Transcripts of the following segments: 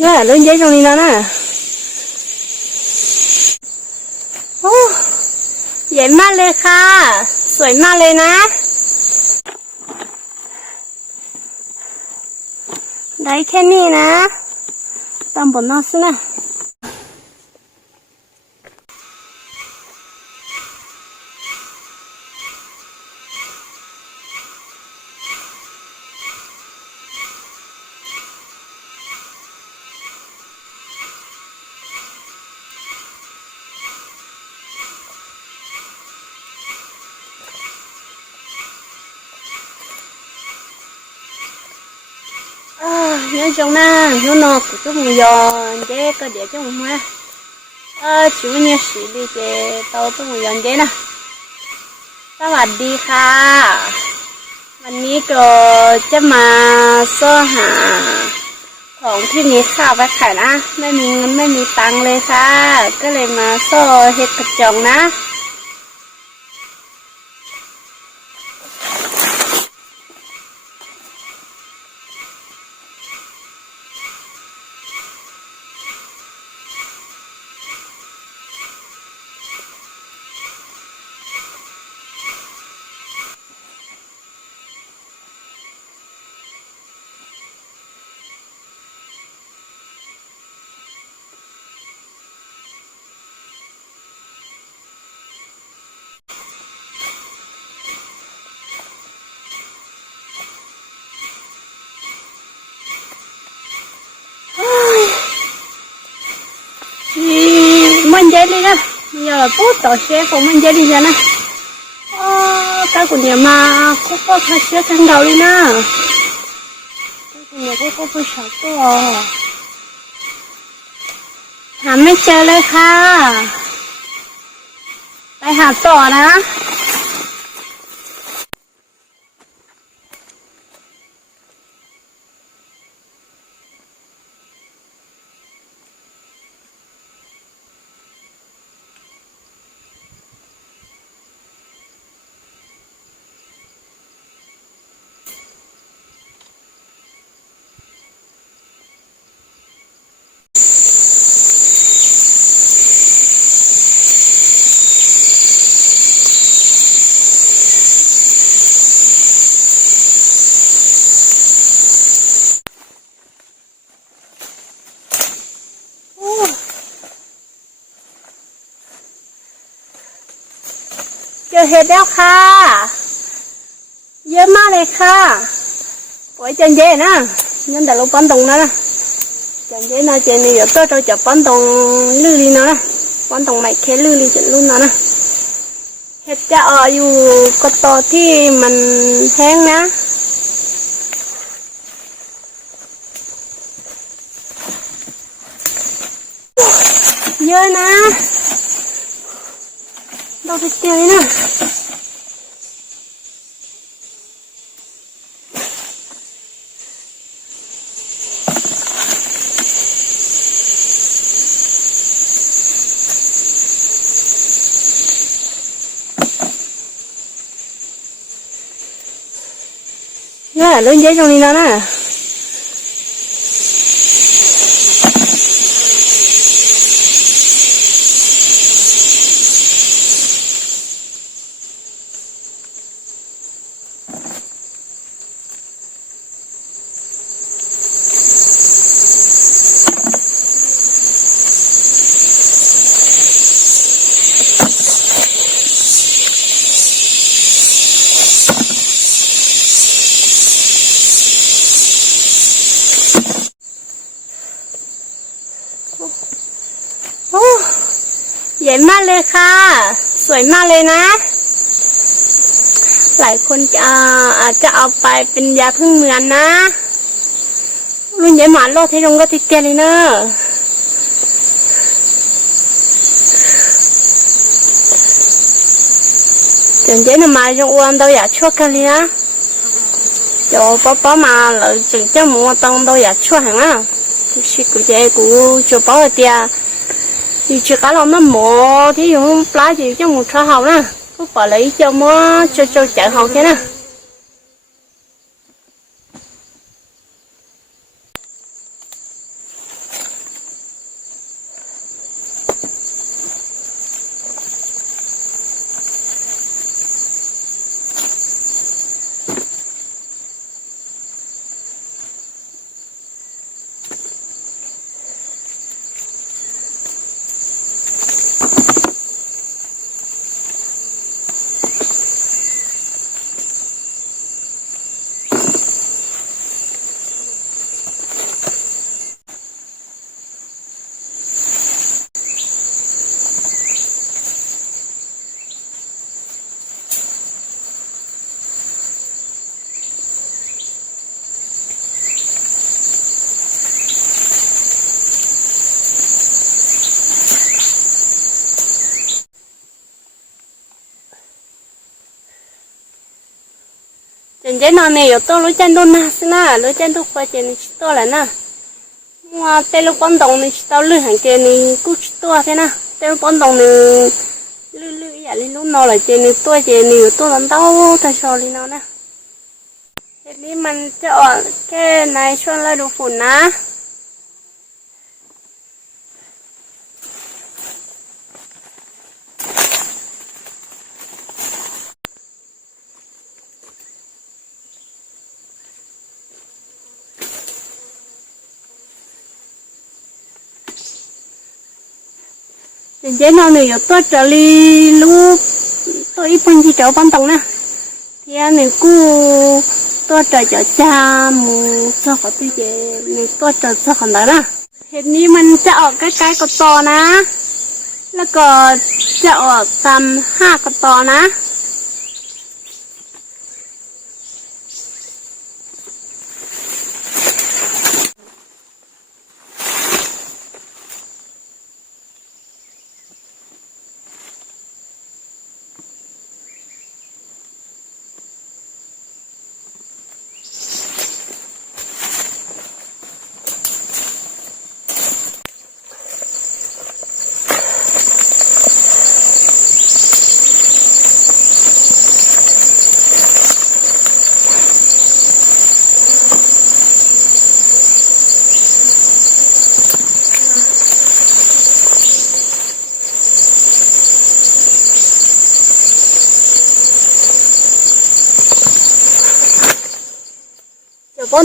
เนี่ยเล่นเยอะตรงนี้แล้วนะโอ้ใหญ่มากเลยค่ะ สวยมากเลยนะ ได้แค่นี้นะตามบนนอกสินะ à nhớ trong na nó nọ của chúng mình giòn chế có để trong mình ha ờ chú nhớ xử lý chế tao chúng mình giòn chế nè สวัสดีค่ะ วันนี้ก็จะมาซ่อหา ของที่มีข้าวไว้ขายนะ ไม่มีเงินไม่มีตังเลยค่ะ ก็เลยมาซ่อเห็ดกระจองนะ là bút tỏ xe của mình dậy đi ra nè ờ, cái của nhà mà có có phải xe sang đầu đi nè cái của nhà có có phải sợ to หาไม่เจอเลยค่ะไปหาต่อนะ เจอเห็ดแล้วค่ะ เยอะมากเลยค่ะปล่อยเจนเจนะยันแต่เราปั้นตรงนั้นนะเจนเจนะเจนี่เดี๋ยวตัวเราจะปั้นตรงลื่นลีนะนะปั้นตรงไม่แค่ลื่นลีจะลื่นนะนะเห็ดจะอออยู่กระตอที่มันแห้งนะเยอะนะ เราไปเจอเลยนะ เนี่ยเล่นเยอะตรงนี้แล้วนะ โอ้ให ญ่มากเลยค่ะ สวยมากเลยนะ หลายคนอาอาจจะเอาไปเป็นยาพึ่งเมือนนะ รุ่นใหญ่หมาโลดที่ลงก็ติดเตียนเลยเนอะจนเจ๊นมาจงอ้วน đâu อยากช่วยกันเลยนะ cho bó bó mà lợi chừng cho mua tông đâu อยากช่ว hàng á thì chị của chị của cho bó ở tia thì chỉ cả lòng nó mồ thì dùng lá gì cho một sao hậu nè cứ bỏ lấy cho mua cho cho chạy hậu thế nè 人家那没有到路见到那是那，路见到花钱你去到了那。我在路广东你去到路 hàng kia 你 cứ 去到 thế na, 在路广东你路路呀你路 nào là trên 你 tôi trên 你 tôi làm đâu tại sao đi nào nè. Thế thì mình chọn cái này cho là đủ phụ. chế nó này tôi trở đi lúc tôi ít phân chi trở ban tổng nè thì anh này cô tôi trở trở cha mù cho có tôi chế này tôi trở cho còn đó nè hiện nay mình chợ cái cái có to nè là có chợ tầm hai có to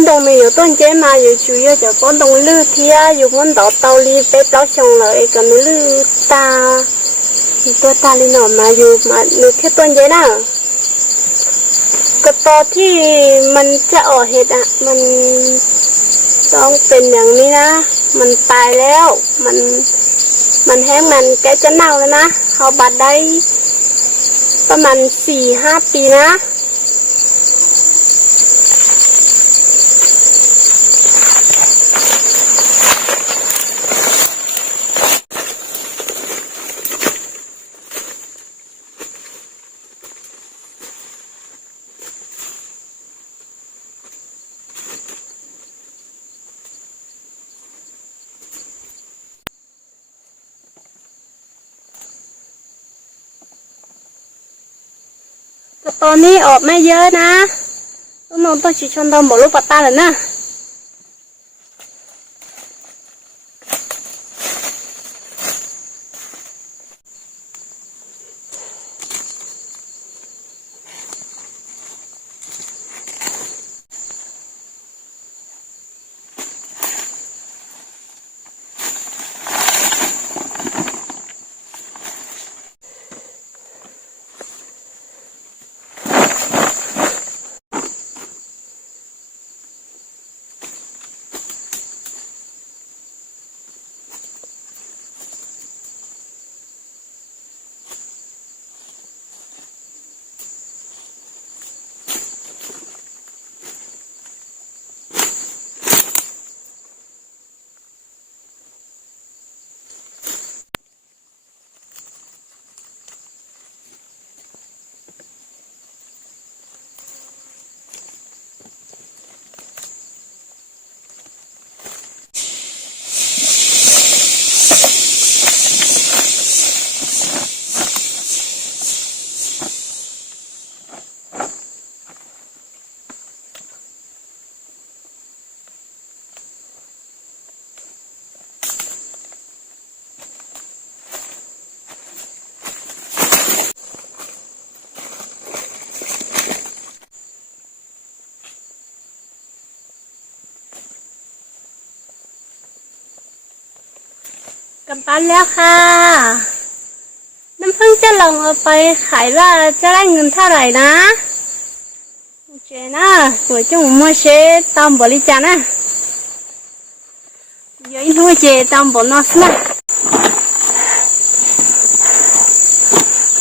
东没有东街嘛，有主要就广东路天啊，有广到道理被到上了一个没路大，多大哩喏嘛有嘛，你อยู่。ก้อนดอกตอรีเป็ดตอมาอยู่มาหนูแค่ต้นเจน่ะก็ตอที่มันจะออกเห็ดอะ มันต้องเป็นอย่างนี้นะ มันตายแล้ว มัน มันแห้งมันแกจะเน่าแล้วนะเขาบัดได้ประมาณสี่ห้าปีนะ นนี้ออกไม่เยอะนะต้องนอนต้องชิชนตอมบอกลูกปลาตาเลยนะ ปั้นแล้วค่ะ น้ำผึ้งจะลองเอาไปขายว่าจะได้เงินเท่าไหร่นะโอเคนะสวยจังมัวเชตามบริจานะเยอะหัวเจตามบนนอสนะ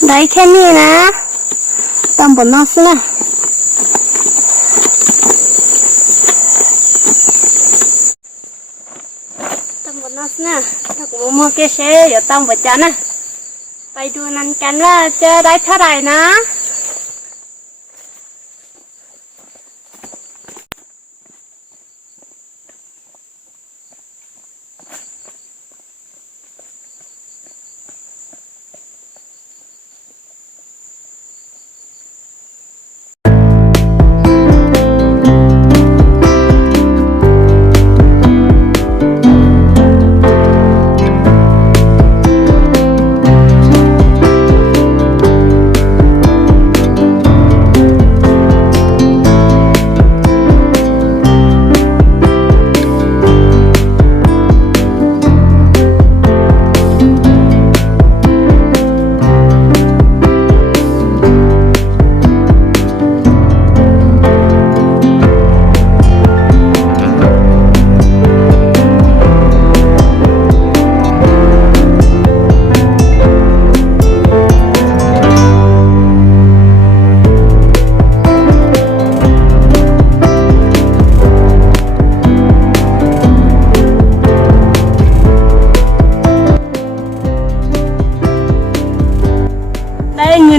ได้แค่นี้นะตามบนนอสนะ ตำ บนอสนะถ้ากูมัวเกเชเดี๋ยวตำบลจานะ ไปดูนันกันว่าจะได้เท่าไหร่นะ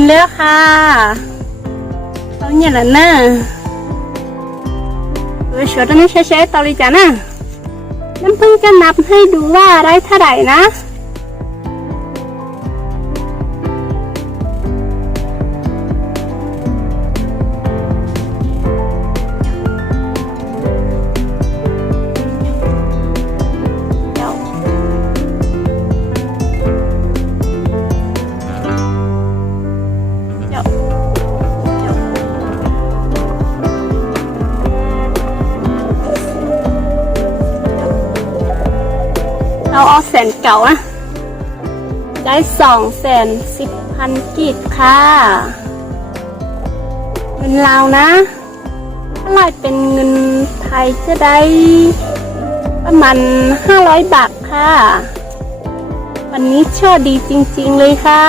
แล้วค่ะเอาเนี่ยแหละนะเออเชื่อตอนนี้เฉยๆต่อเลยจ้ะนะน้ำพึ่งจะนับให้ดูว่าได้เท่าไหร่นะ เก่าอะได้สองแสนสิบพันกีบค่ะ เงินลาวนะเท่าไรเป็นเงินไทยจะได้ประมาณห้าร้อยบาทค่ะ วันนี้โชคดีจริง ๆ เลยค่ะ